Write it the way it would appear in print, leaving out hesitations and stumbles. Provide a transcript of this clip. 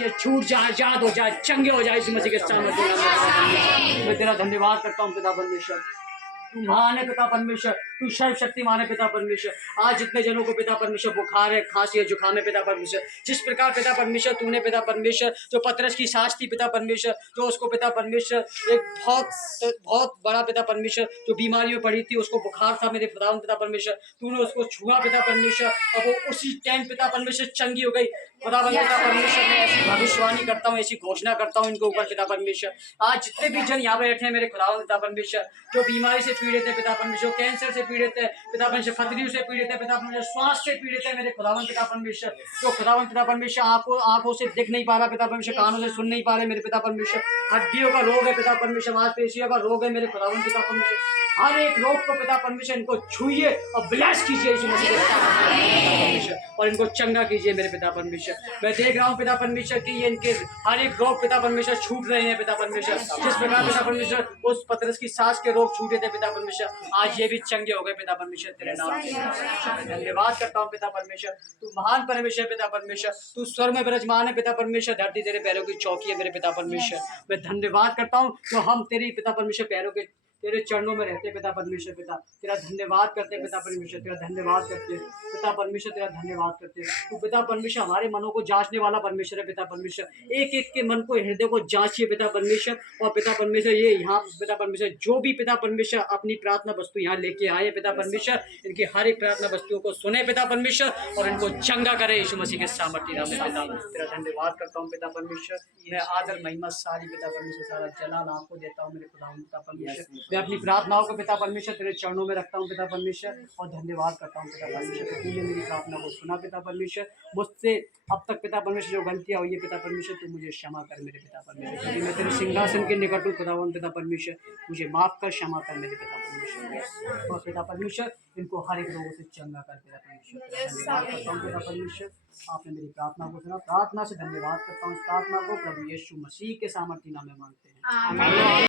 ये छूट जाए, आजाद हो जाए, चंगे हो जाए इस मसीह के सामर्थ्य में। मैं तेरा धन्यवाद करता हूँ पिता परमेश्वर। तू महान है पिता परमेश्वर, तू सर्वशक्तिमान है पिता परमेश्वर। आज जितने जनों को पिता परमेश्वर बुखार है, खांसी है, जुकाम है पिता परमेश्वर, जिस प्रकार पिता परमेश्वर तूने पिता परमेश्वर जो पतरस की सांस थी पिता परमेश्वर, जो उसको पिता परमेश्वर एक बहुत बड़ा पिता परमेश्वर जो बीमारी में पड़ी थी, उसको बुखार था मेरे पिता परमेश्वर, तूने उसको छुआ पिता परमेश्वर और वो उसी टाइम पिता परमेश्वर चंगी हो गई। पिता परमेश्वर मैं ऐसी भविष्यवाणी करता हूँ, ऐसी घोषणा करता हूँ इनके ऊपर पिता परमेश्वर। आज जितने भी जन यहाँ पे बैठे हैं मेरे खुदावंद पिता परमेश्वर, जो बीमारी से पीड़ित है पिता परमेश्वर, कैंसर से पीड़ित है पिता परमेश्वर, पथरियों से पीड़ित है पिता परमेश्वर, श्वास से पीड़ित है मेरे खुदावंद पिता परमेश्वर, जो खुदावंद पिता परमेश्वर आंखों से दिख नहीं पा रहा पिता परमेश्वर, कानों से सुन नहीं पा रहे मेरे पिता परमेश्वर, हड्डियों का रोग है पिता परमेश्वर, मांसपेशियों का रोग है मेरे खुदावंद पिता परमेश्वर, हर एक रोग को पिता परमेश्वर इनको छुइए और ब्लेस कीजिए इस मसीह के परमेश्वर, और इनको चंगा कीजिए मेरे पिता परमेश्वर। मैं देख रहा हूँ पिता परमेश्वर की ये इनके हर एक रोग पिता परमेश्वर छूट रहे हैं पिता परमेश्वर, जिस प्रकार पिता परमेश्वर उस पतरस की सांस के रोग छूटे थे पिता परमेश्वर, आज ये भी चंगे हो गए पिता परमेश्वर तेरे नाम से। धन्यवाद करता हूँ पिता परमेश्वर, तू महान परमेश्वर पिता परमेश्वर, तू स्वर्ग में विराजमान है पिता परमेश्वर, धरती तेरे पैरों की चौकी है मेरे पिता परमेश्वर। मैं धन्यवाद करता हूँ तो हम तेरी पिता परमेश्वर पैरों के तेरे चरणों में रहते पिता परमेश्वर, पिता तेरा धन्यवाद करते पिता परमेश्वर, तेरा धन्यवाद करते पिता परमेश्वर, तेरा धन्यवाद करते तू पिता परमेश्वर, हमारे मनों को जांचने वाला परमेश्वर है पिता परमेश्वर, एक एक के मन को हृदय को जांचिए पिता परमेश्वर, और पिता परमेश्वर ये यहाँ पिता परमेश्वर जो भी पिता परमेश्वर अपनी प्रार्थना वस्तु यहाँ लेके आए पिता परमेश्वर, इनकी हर एक प्रार्थना वस्तुओं को सुने पिता परमेश्वर और इनको चंगा करे यीशु मसीह के सामर्थ्य नाम में पिता। तेरा धन्यवाद करता हूँ पिता परमेश्वर, मैं आदर महिमा सारी पिता परमेश्वर सारा जलाल आपको देता हूँ मेरे खुदा पिता परमेश्वर। मैं अपनी प्रार्थनाओं को पिता परमेश्वर तेरे चरणों में रखता हूँ पिता परमेश्वर, और धन्यवाद करता हूँ पिता परमेश्वर कि तूने मेरी प्रार्थना को सुना पिता परमेश्वर। मुझसे अब तक पिता परमेश्वर जो गलतियाँ हुई है पिता परमेश्वर तू मुझे क्षमा कर मेरे पिता परमेश्वर, क्योंकि मैं तेरे सिंहासन के निकट हूँ खुदावंद पिता परमेश्वर, मुझे माफ कर, क्षमा कर मेरे पिता परमेश्वर, और पिता परमेश्वर इनको हर एक रोगों से चंगा कर पिता परमेश्वर। धन्यवाद करता हूँ पिता परमेश्वर, आपने मेरी प्रार्थना को सुना, प्रार्थना से धन्यवाद करता हूँ। इस प्रार्थना को प्रभु यीशु मसीह के सामर्थ्य नाम में मांगते हैं।